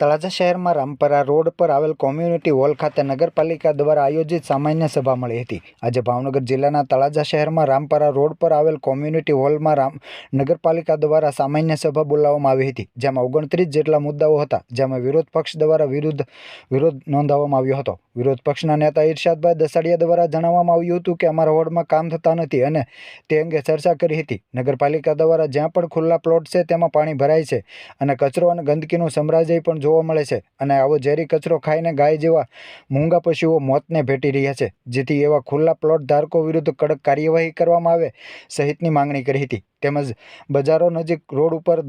તળાજા શહેરમાં રામપરા રોડ પર આવેલ કોમ્યુનિટી હોલ ખાતે નગરપાલિકા દ્વારા આયોજિત સામાન્ય સભા મળી હતી. આજે ભાવનગર જિલ્લાના તળાજા શહેરમાં રામપરા રોડ પર આવેલ કોમ્યુનિટી હોલમાં રામ નગરપાલિકા દ્વારા સામાન્ય સભા બોલાવવામાં આવી હતી, જેમાં ઓગણત્રીસ જેટલા મુદ્દાઓ હતા, જેમાં વિરોધ પક્ષ દ્વારા વિરુદ્ધ વિરોધ નોંધાવવામાં આવ્યો હતો. વિરોધ પક્ષના નેતા ઇરશાદભાઈ દસાડિયા દ્વારા જણાવવામાં આવ્યું હતું કે, અમારા વોર્ડમાં કામ થતા નથી અને તે અંગે ચર્ચા કરી હતી. નગરપાલિકા દ્વારા જ્યાં પણ ખુલ્લા પ્લોટ છે, તેમાં પાણી ભરાય છે અને કચરો અને ગંદકીનું સામ્રાજ્ય પણ જોવા મળે છે અને આવો ઝેરી કચરો ખાઈને ગાય જેવા મૂંગા પશુઓ મોતને ભેટી રહ્યા છે, જેથી એવા ખુલ્લા પ્લોટ ધારકો વિરુદ્ધ કડક કાર્યવાહી કરવામાં આવે સહિતની માંગણી કરી હતી. તેમજ બજારો નજીક રોડ ઉપર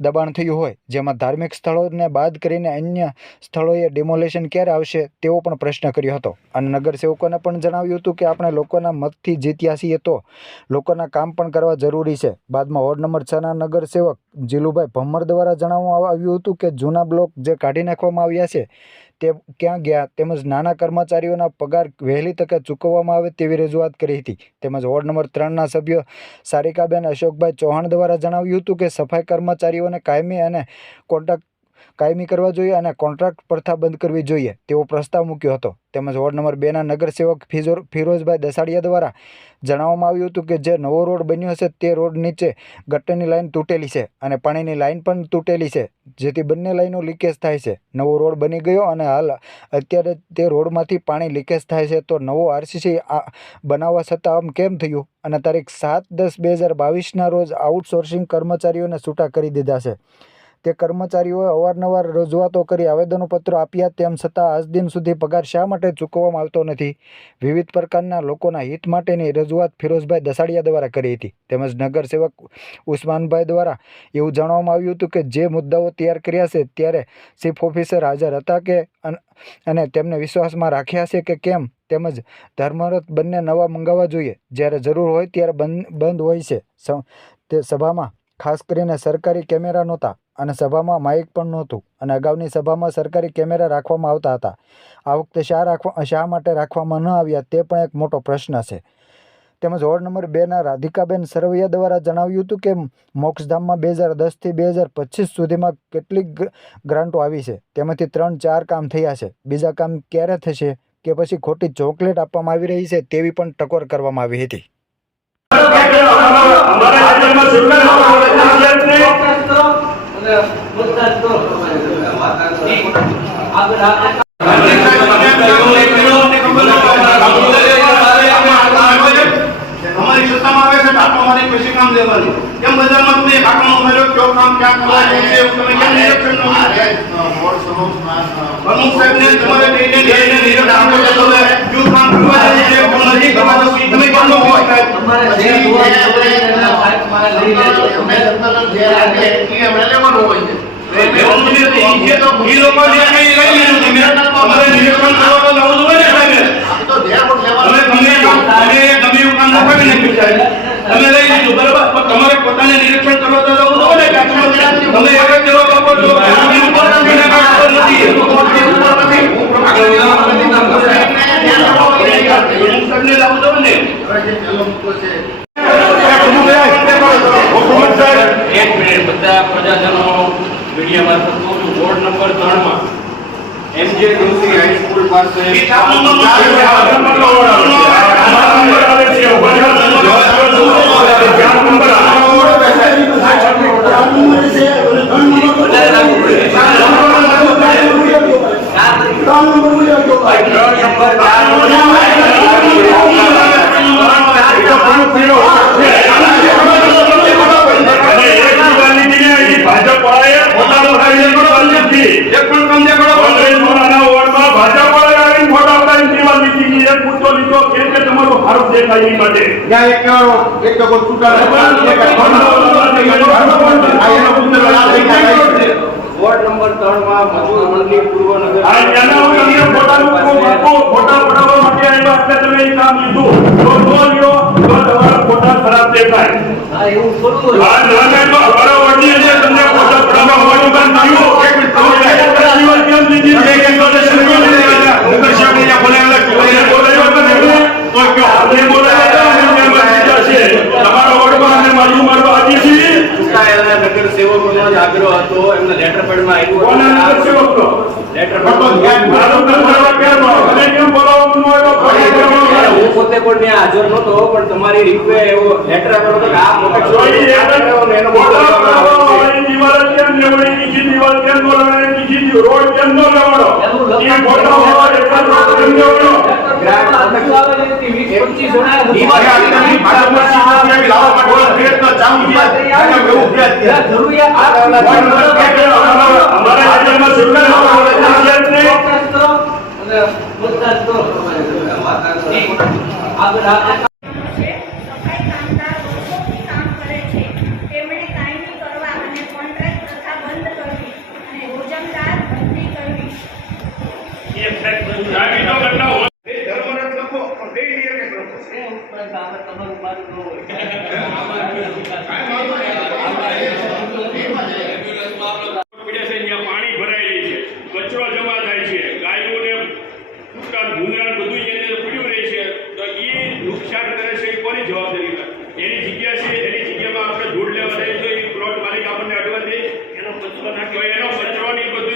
દબાણ થયું હોય, જેમાં ધાર્મિક સ્થળોને બાદ કરીને અન્ય સ્થળોએ ડિમોલેશન ક્યારે આવશે તેવો પણ પ્રશ્ન કર્યો હતો. અને નગરસેવકોને પણ જણાવ્યું હતું કે આપણે લોકોના મતથી જીત્યા છીએ તો લોકોના કામ પણ કરવા જરૂરી છે. બાદમાં વોર્ડ નંબર છના નગરસેવક જીલુભાઈ ભમ્મર દ્વારા જણાવવામાં આવ્યું હતું કે જૂના બ્લોક જે કાઢી નાખવામાં આવ્યા છે, તે ક્યાં ગયા? તેમજ નાના કર્મચારીઓના પગાર વહેલી તકે ચૂકવવામાં આવે તેવી રજૂઆત કરી હતી. તેમજ વોર્ડ નંબર ત્રણના સભ્ય સારિકાબેન અશોકભાઈ ચૌહાણ દ્વારા જણાવ્યું હતું કે સફાઈ કર્મચારીઓને કાયમી અને કોન્ટ્રાક્ટ કાયમી કરવા જોઈએ અને કોન્ટ્રાક્ટ પ્રથા બંધ કરવી જોઈએ, તેવો પ્રસ્તાવ મૂક્યો હતો. તેમજ વોર્ડ નંબર બેના નગરસેવક ફિઝોર, ફિરોઝભાઈ દસાડિયા દ્વારા જણાવવામાં આવ્યું હતું કે જે નવો રોડ બન્યો છે તે રોડ નીચે ગટરની લાઇન તૂટેલી છે અને પાણીની લાઈન પણ તૂટેલી છે, જેથી બંને લાઈનો લીકેજ થાય છે. નવો રોડ બની ગયો અને હાલ અત્યારે તે રોડમાંથી પાણી લીકેજ થાય છે, તો નવો આરસીસી બનાવવા છતાં આમ કેમ થયું? અને તારીખ સાત દસ બે હજાર બાવીસના રોજ આઉટસોર્સિંગ કર્મચારીઓને છૂટા કરી દીધા છે. તે કર્મચારીઓએ અવારનવાર રજૂઆતો કરી આવેદનપત્રો આપ્યા તેમ છતાં આજ દિન સુધી પગાર શા માટે ચૂકવવામાં આવતો નથી? વિવિધ પ્રકારના લોકોના હિત માટેની રજૂઆત ફિરોઝભાઈ દસાડિયા દ્વારા કરી હતી. તેમજ નગરસેવક ઉસ્માનભાઈ દ્વારા એવું જણાવવામાં આવ્યું હતું કે જે મુદ્દાઓ તૈયાર કર્યા છે ત્યારે ચીફ ઓફિસર હાજર હતા કે અને તેમને વિશ્વાસમાં રાખ્યા છે કે કેમ? તેમજ ધર્મરથ બંને નવા મંગાવવા જોઈએ. જ્યારે જરૂર હોય ત્યારે બંધ બંધ હોય છે. તે સભામાં ખાસ કરીને સરકારી કેમેરા નહોતા. અને સભામાં માઇક પણ નહોતું અને અગાઉની સભામાં સરકારી કેમેરા રાખવામાં આવતા હતા. આ વખતે શા રાખવા, શા માટે રાખવામાં ન આવ્યા તે પણ એક મોટો પ્રશ્ન છે. તેમજ વોર્ડ નંબર બેના રાધિકાબેન સરવૈયા દ્વારા જણાવ્યું હતું કે મોક્ષધામમાં બે હજાર દસથી બે હજાર પચીસ સુધીમાં કેટલીક ગ્રાન્ટો આવી છે. તેમાંથી ત્રણ ચાર કામ થયા છે. બીજા કામ ક્યારે થશે કે પછી ખોટી ચોકલેટ આપવામાં આવી રહી છે તેવી પણ ટકોર કરવામાં આવી હતી. અમારા અને આવે છે તો આટલો પછી કામ દેવાનું. કેમ બજારમાં તમે આંકડો ઉમેર્યો કયો કામ ક્યાં કરવાનું છે એવું તમે કેમ નિરીક્ષણ ન કર્યું? પ્રમુખ સાહેબને તમારે કહીને લઈને નિરીક્ષણ આપો છો કયું કામ કરવા જાય છે, કયું નથી કરવા એ તમે કેમ ન કહો સાહેબ? લેવાનું નથી તો ઈ જે તો ઈ લોકો જે કઈ લઈ લીધું તમે. તમારે નિરીક્ષણ કરવા તો જોઈએ ને સાહેબ. તમે ગમે એવું તમે ગમે નાખ્યું સાહેબ તમે લઈ લીધું બરાબર? પણ તમારે પોતાને નિરીક્ષણ કરવા તો જવું જોઈએ ને તમે એક જ જવાબ આપો છો. એક મિનિટ બધા પ્રજાજનો મીડિયા મારફત કહું છું વોર્ડ નંબર ત્રણમાં એમજે જે હાઈસ્કૂલ પાસે Gracias. ત્યાં એક એક તો કોઈ છૂટા એક વોર્ડ નંબર ત્રણમાં મજૂર મંડળી પૂર્વ નગર આ એના ઉપર પોતાનું ફોટા પડાવવા માટે આવ્યા એટલે તમે એ કામ લીધું જો ન લ્યો તો તમારા ફોટા ખરાબ દેખાય હા એવું થોડું આ નાના તો અમારા વડની અંદર તમને ફોટા પડાવવા હોવાનું બંધ થયું. એક મિનિટ, તમે એક જ દિવસ કેમ લીધી? એક એક donation કેમ લીધી? નગરસેવકને ત્યાં બોલાવેલા, બોલાવેલા, બોલાવેલા. પણ ત્યાં પણ તમારી રિક્વે એવો લેટર આપ્યો હતો કે આ પ્રોટેક્શન જોઈ એનો એનો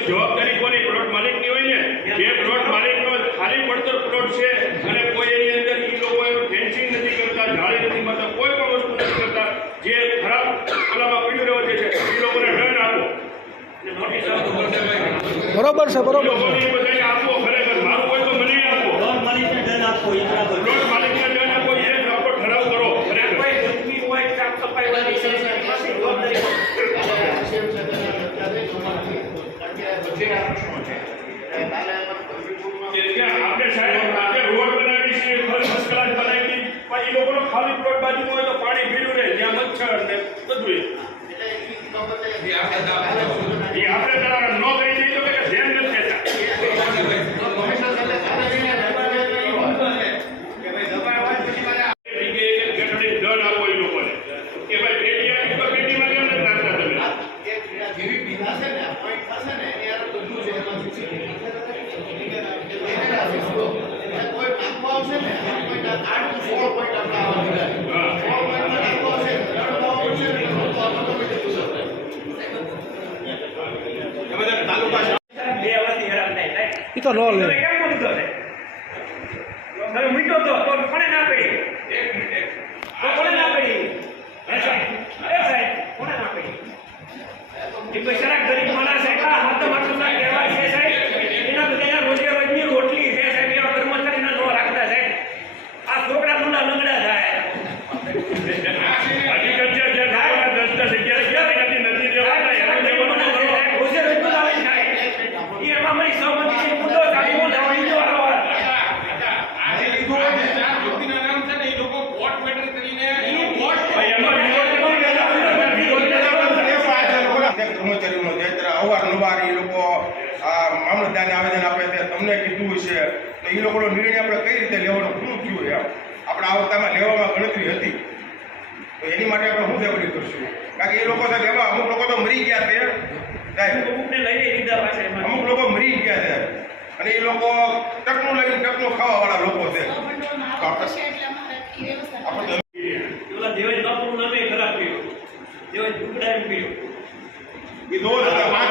જવાબદારી કોની? પ્લોટ માલિકની હોય ને? જે પ્લોટ છે અને કોઈ એની અંદર એ લોકો ફેન્સિંગ નથી કરતા જાળી નથી મારતા કોઈ પણ વસ્તુ નથી કરતા જે ખરાબ ઓલામાં પડ્યું રહેવા દે છે એ લોકોને દંડ આપો. બરોબર છે બરોબર છે. આપો ખરેખર. મારું હોય તો મને આપો. પ્લોટ માલિકને દંડ આપો એ આપો ઠરાવ કરો. ખરેખર કે ખાલી પ્લોટ બાજુમાં હોય તો પાણી ભીડું રહે ત્યાં મચ્છર ને બધું એ. એ આપણે ન કહી દઈએ તો કે ધ્યાન નથી દેતા કે એક ગઠડી દંડ આપો એ લોકોને કે ભાઈ પેટી આપી તો પેટીમાં કેમ નથી નાખતા તમે એ તો લો લે તમે મૂક્યો તો તો કોને ના પડી તો કોને ના પડી હે સાહેબ અરે સાહેબ કોને ના પડી એ બિચારા ગરીબ માણસ છે કા હાથ માટલા કહેવાય છે સાહેબ એના બધાના રોજે રોજની રોટલી છે સાહેબ એવા કર્મચારીના નો રાખતા સાહેબ આ છોકરા મુંડા લંગડા થાય હકીકત છે જે ગાયના દસ દસ અગિયાર અગિયાર નથી નથી દેવાતા એનું દેવાનું કરો. રોજે રોજનું આવે છે સાહેબ એ એમાં મારી સહમતિ છે મુદ્દો સાહેબ હું જવાની જો આવો ભાઈ એમાં વિરોધ કોણ કહેતા? વિરોધ કહેતા? કર્મચારીઓનો જે અત્યારે અવારનવાર એ લોકો આ મામલતદારને આવેદન આપે છે તમને કીધું છે તો એ લોકોનો નિર્ણય આપણે કઈ રીતે લેવાનો શું થયું એમ આપણે આવતામાં લેવામાં ગણતરી હતી. તો એની માટે આપણે શું દેવડી કરશું? કારણ કે એ લોકો સાથે એવા અમુક લોકો તો મરી ગયા છે. એમાં. અમુક લોકો મરી ગયા છે. અને એ લોકો ટકનું લઈને ટકનું ખાવા વાળા લોકો છે. દેવાજ બાપુનું નામે ખરાબ કર્યું. દેવાજ ટુકડા એમ કર્યું. એ દોષ હતા.